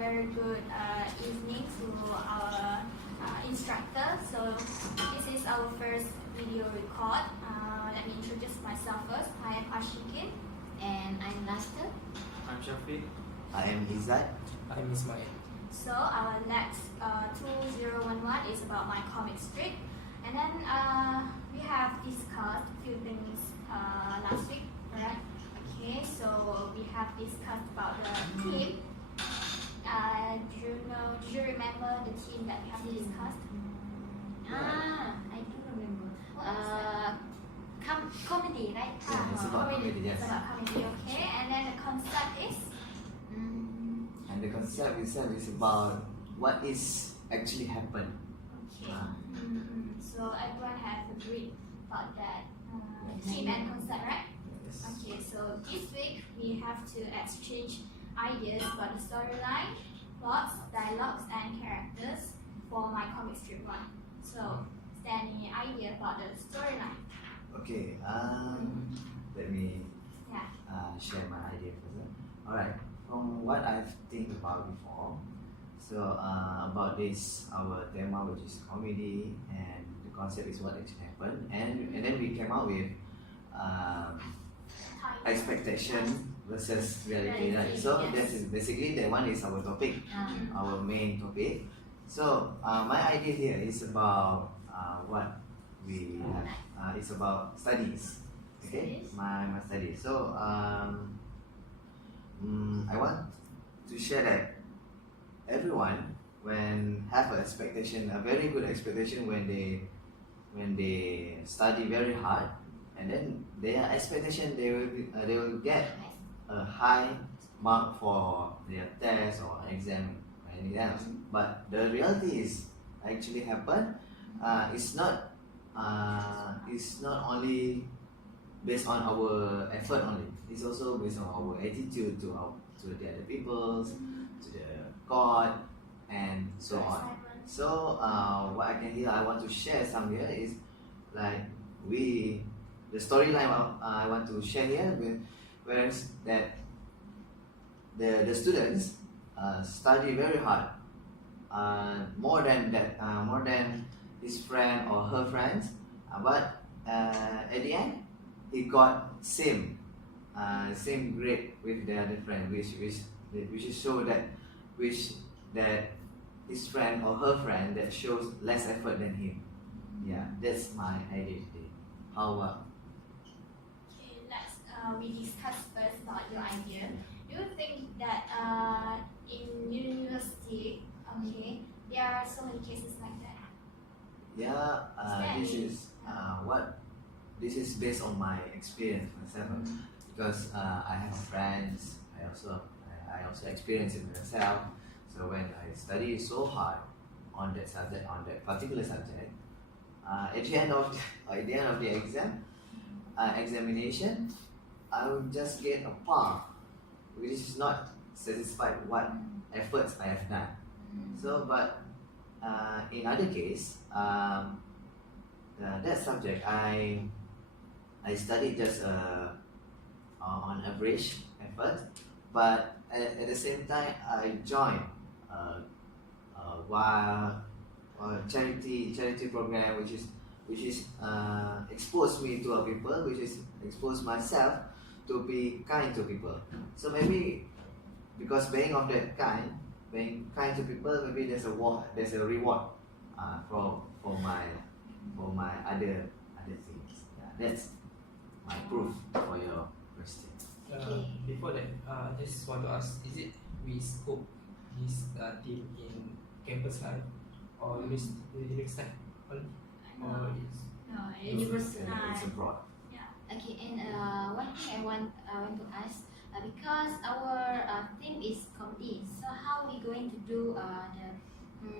very good evening to our instructor. So this is our first video record. Let me introduce myself first. I am Ashikin. And I'm Laster. I'm Shafiq. I am Izzat. I'm Ismail. So our LAX2011 is about my comic strip. And then we have discussed a few things last week, right? Okay, so we have discussed about the theme. Do you remember the theme that we have discussed? I do remember. Comedy, right? Yeah, it's about comedy, yes. It's about comedy, okay. And then the concept is? And the concept itself is about what is actually happened. Okay. So everyone has agreed about that theme and concept, right? Yes. Okay, so this week we have to exchange ideas about the storyline, plots, dialogues, and characters for my comic strip one. So, is there any idea about the storyline? Okay, let me Yeah. share my idea first. Alright, from what I've think about before, so about this, our theme which is comedy, and the concept is what actually happened, and then we came out with expectation versus reality, right? So that is basically that one is our topic, our main topic. So my idea here is about what we have. It's about studies. Okay, my studies. So I want to share that everyone when have an expectation, a very good expectation when they study very hard, and then their expectation they will get a high mark for their test or exam or anything else. But the reality is actually happen. It's not only based on our effort only. It's also based on our attitude to the other people, to the God, and so on. So what I want to share some here is like the storyline I want to share here with, whereas that the students study very hard, more than his friend or her friends, but at the end he got same grade with the other friend, which is show that his friend or her friend that shows less effort than him. Yeah, that's my idea today. How about? Okay, we discuss first about your idea. Do you think that in university, okay, there are so many cases like that? Yeah, this is based on my experience myself, because I have friends. I also experience it myself. So when I study so hard on that subject, on that particular subject, at the end of the examination, I will just get a par, which is not satisfied what efforts I have done. So, but in other case, that subject I studied just on average effort, but at the same time I joined charity program, which is expose me to people, which is expose myself to be kind to people. So maybe because being kind to people, maybe there's a reward for my other things. Yeah, that's my proof for your question. Before that, I just want to ask: is it we scope this team in campus life or next time only, or it's University. It's abroad. Okay, and one thing I want to ask, because our theme is comedy, so how we going to do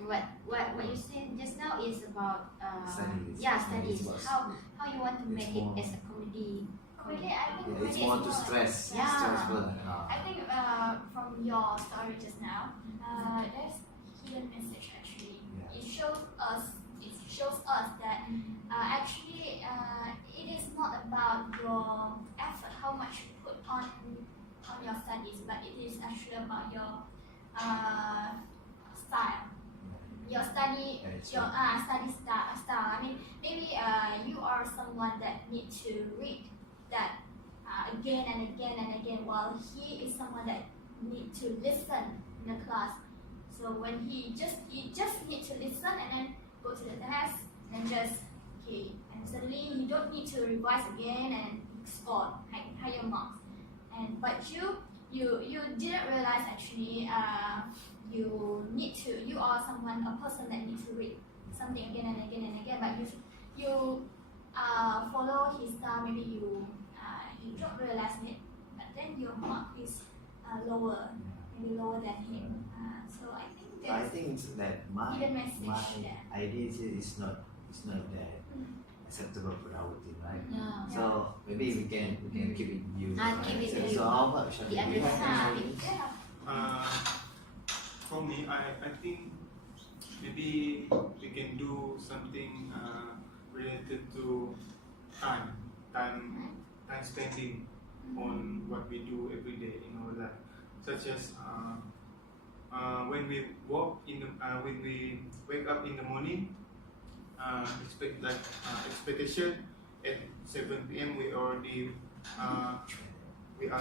what you said just now is about Studies. studies. It's How you want to make it more- as a comedy? Comedy, I think Yeah, it's comedy more is to stress. Yeah. Stressful. I think from your story just now, there's hidden message actually. Yeah. It shows us that actually it is not about your effort, how much you put on your studies, but it is actually about your style, your study, Very true. your study style. I mean, maybe you are someone that need to read that again and again and again, while he is someone that need to listen in the class. So when he just need to listen and then go to the test and just okay, and suddenly you don't need to revise again and score higher marks. And but you didn't realize actually you are someone, a person that needs to read something again and again and again, but you follow his style. Maybe you don't realize it, but then your mark is lower, maybe lower than him. So I think So I that's think that my hidden message there. idea is not that acceptable for our team, right? Yeah. So maybe we can keep it view. Keep it So, view. so how about Shani? The Do you have other any side. ideas? Yeah. For me, I think maybe we can do something related to time spending on what we do every day in our life, such as when we when we wake up in the morning, expectation at 7 p.m. we are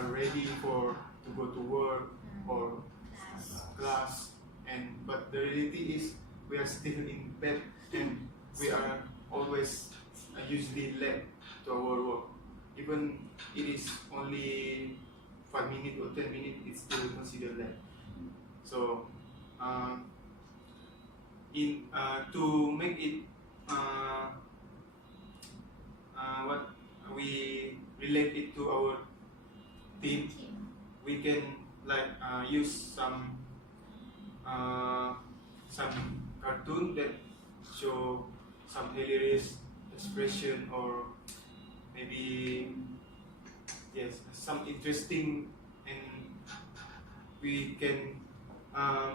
ready to go to work or class, but the reality is we are still in bed and we are always usually late to our work. Even it is only 5 minutes or 10 minutes, it's still considered late. So to make it what we relate it to our team, we can use some cartoon that show some hilarious expression, or maybe some interesting, and we can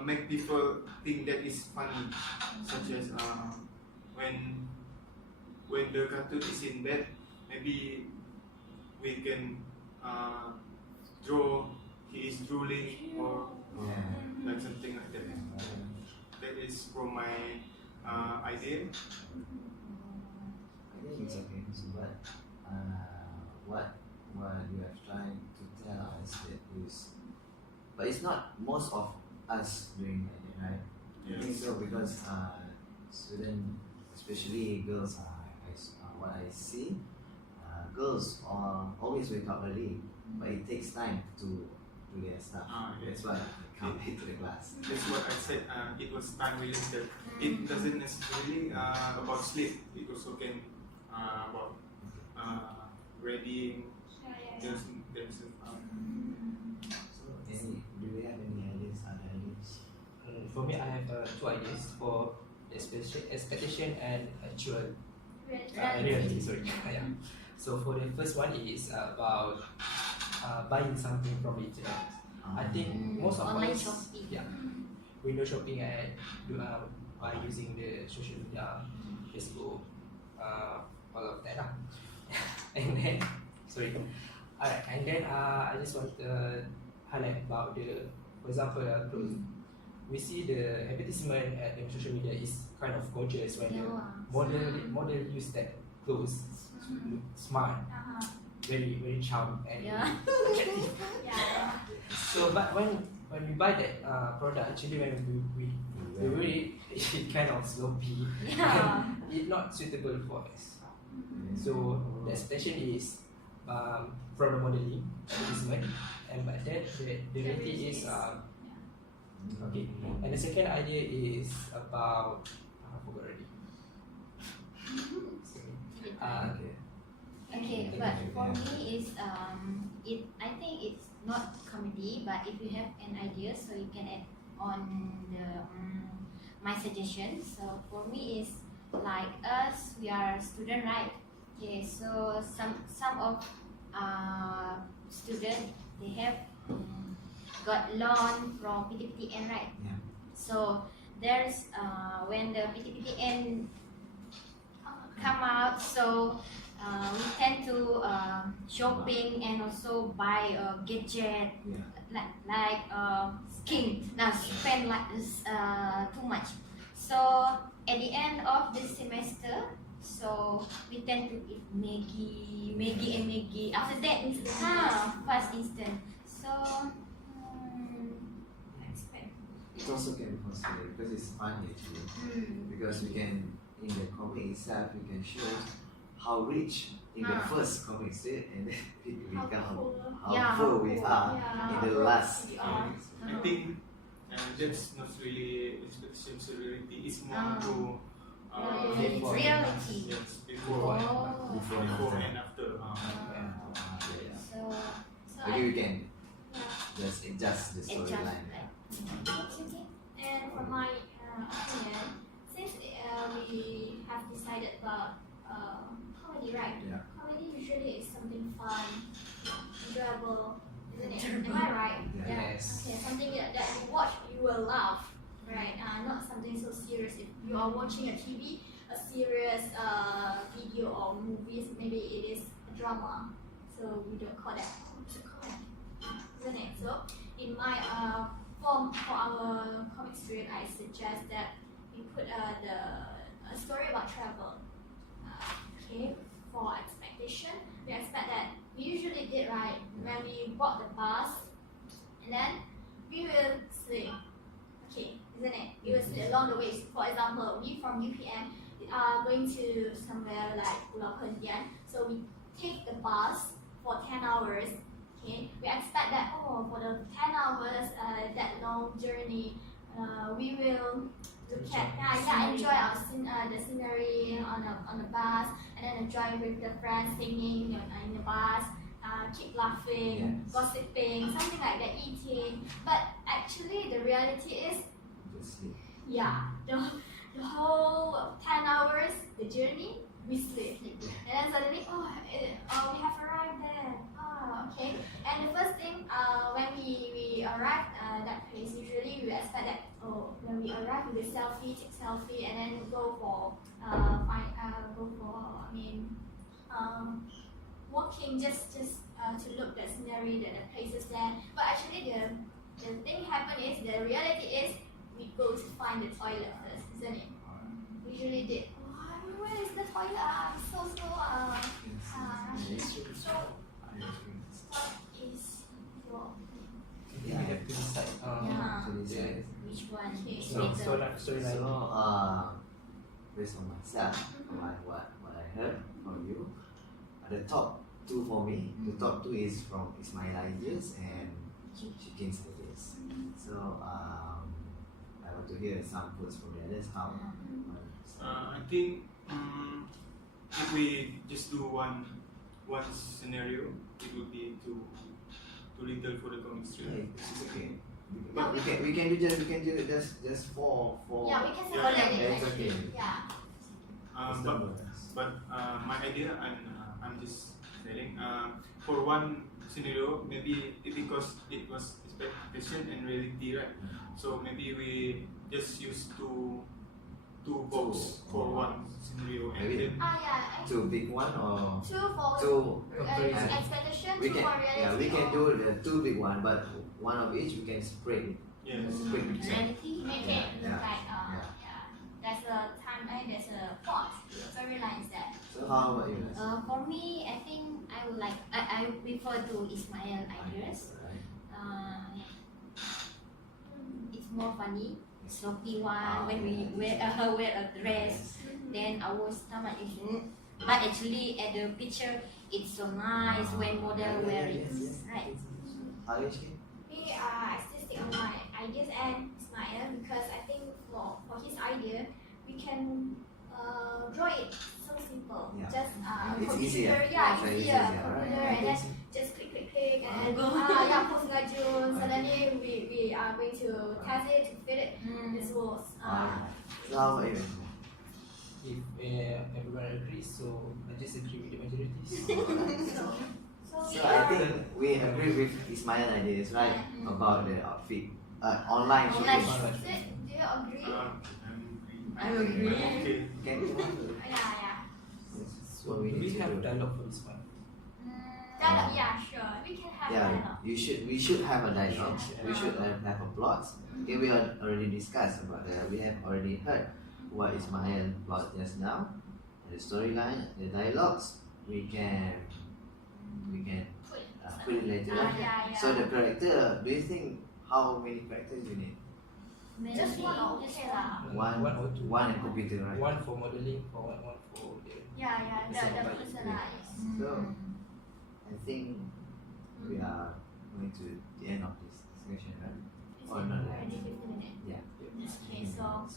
make people think that is funny, such as when the cartoon is in bed, maybe we can draw he is drooling or like something like that. That is from my idea. I think it's okay. So, but what you have tried to tell us that is, but it's not most of us doing it, right? I think so because students, especially girls, what I see, girls always wake up early, but it takes time to do their stuff. That's why they come late to the class. That's what I said. It was time related. It doesn't necessarily about sleep. It also can about reading. There's Do we have any ideas? Other ideas? For me, I have two ideas for expectation and actual reality. Sorry. Yeah. So for the first one is about buying something from the internet. I think most of Online us, shopping. yeah, window shopping and by using the social media, Facebook, all of that. And then, sorry, and then I just want to highlight about for example, clothes. We see the advertisement at the social media is kind of gorgeous when the model use that clothes, look smart, very charm and attractive. So, but when we buy that product, actually when we wear it kind of sloppy and it's not suitable for us. So the expectation is from the modeling advertisement, and but then the reality is okay. And the second idea is about I forgot already. Okay, but for me is I think it's not comedy, but if you have an idea, so you can add on the my suggestion. So for me is like us, we are student, right? Okay, so some of student they have got loan from PTPTN, right? Yeah. So there's when the PTPTN come out, so we tend to shopping and also buy a gadget Yeah. like king. Now spend like too much. So at the end of the semester, so we tend to eat Maggie. After that, fast instant. So expect. It also can be considered because it's fun actually. Because we can, in the comic itself, we can show how rich in the first comic strip, and then it become how full we are in the last comic strip. I think that's not really expectation. So reality is more to reality. yes, before Before and after. So Maybe we can just adjust the adjust storyline. like. And for my opinion, since we have decided about comedy, right? Yeah. Comedy usually is something fun, enjoyable, isn't it? Am I right? Yes. Okay, something that you watch, you will laugh, right? Not something so serious. If you are watching a TV, a serious video or movies, maybe it is a drama. So we don't call that comedy, isn't it? So in my for our comic strip, I suggest that we put a story about travel. Okay, for expectation, we expect that we usually did right when we bought the bus, and then we will sleep. Okay, isn't it? We will sleep along the way. For example, we from UPM are going to somewhere like Pulau Perhentian, so we take the bus for 10 hours. Okay, we expect that for the 10 hours, that long journey, we will look at enjoy the scenery on the bus, and then enjoy with the friends singing in the bus, keep laughing, Yes. gossiping, something like that, eating. But actually, the reality is, Just sleep. the whole 10 hours, the journey, we sleep. And then suddenly, we have arrived there. Okay. And the first thing, when we arrive that place, usually we expect that, when we arrive, we will take selfie, and then go for walking just to look the scenery, the places there. But actually, the thing happen is, the reality is, we go to find the toilet first, isn't it? We usually did. Where is the toilet? I'm so is your We have to decide. Yeah. So this is- Which one? Okay. is So better? storyline. So based on myself, what I heard from you, the top two for me, the top two is from Ismail ideas and Chikin's ideas. So I want to hear some quotes from the others. How? I think if we just do one scenario, it would be too little for the comic strip. Yeah, it's okay. But we can do just four. Yeah, we can Yeah, separate it yeah, it's actually. okay. Yeah. But my idea, I'm just telling, for one scenario, maybe because it was expectation and reality, right? So maybe we just use two box for one scenario, and Maybe. then Two big one or Two for two. expectation, We two can for reality. we can do the two big one, but one of each we can spread. yes. Spread picture. Reality? Make it look Yeah. like there's a time, there's a plot, storyline is there. So how about you? For me, I think I would like I prefer to Ismail ideas. It's more funny. Sloppy one when we wear a dress, then our stomach is. But actually, at the picture, it's so nice when model wear it, right? How you skin? Me, I still stick on my ideas and Ismail, because I think for his idea, we can draw it so simple. Yeah. Just It's computer, easier. yeah, So easier. yeah, Computer, right. and then just click, and Oh. yeah, post gaju. Suddenly we are going to test it to fit it. This was So how about you? If everyone agrees, so I just agree with the majority. So I think we agree with Ismail ideas, right? About the outfit. Online Online shopping. Do you agree? I agree. Okay. Can you want to? Yeah. So we have dialogue for this one. Dialogue, yeah, sure. We can have Yeah, dialogue. we should have a dialogue. We should have a plot. Okay, we already discussed about that. We have already heard what is Mahayan plot just now, the storyline, the dialogues. We can put it later. Yeah. So the character, do you think how many characters you need? Maybe Just one or just okay lah. One or two. One in computer, right? One for modeling, for one for the Yeah, the Personal. personalized. So I think we are going to the end of this discussion, right? Is Oh, it no, already 15 minutes? Yeah. Okay, so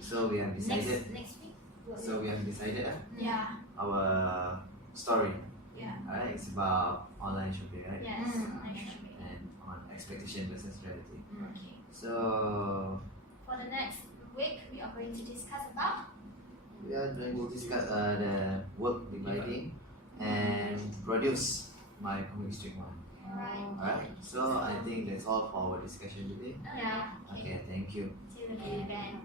So we have decided. next week. So we have decided yeah, our story. yeah, Alright, it's about online shopping, right? yes, Mm. I should be. And on expectation versus reality. Okay. So For the next week, we are going to discuss about we are going to discuss the work dividing and produce my comic strip one. alright. Alright, so I think that's all for our discussion today. Yeah. Okay, thank you. See you again.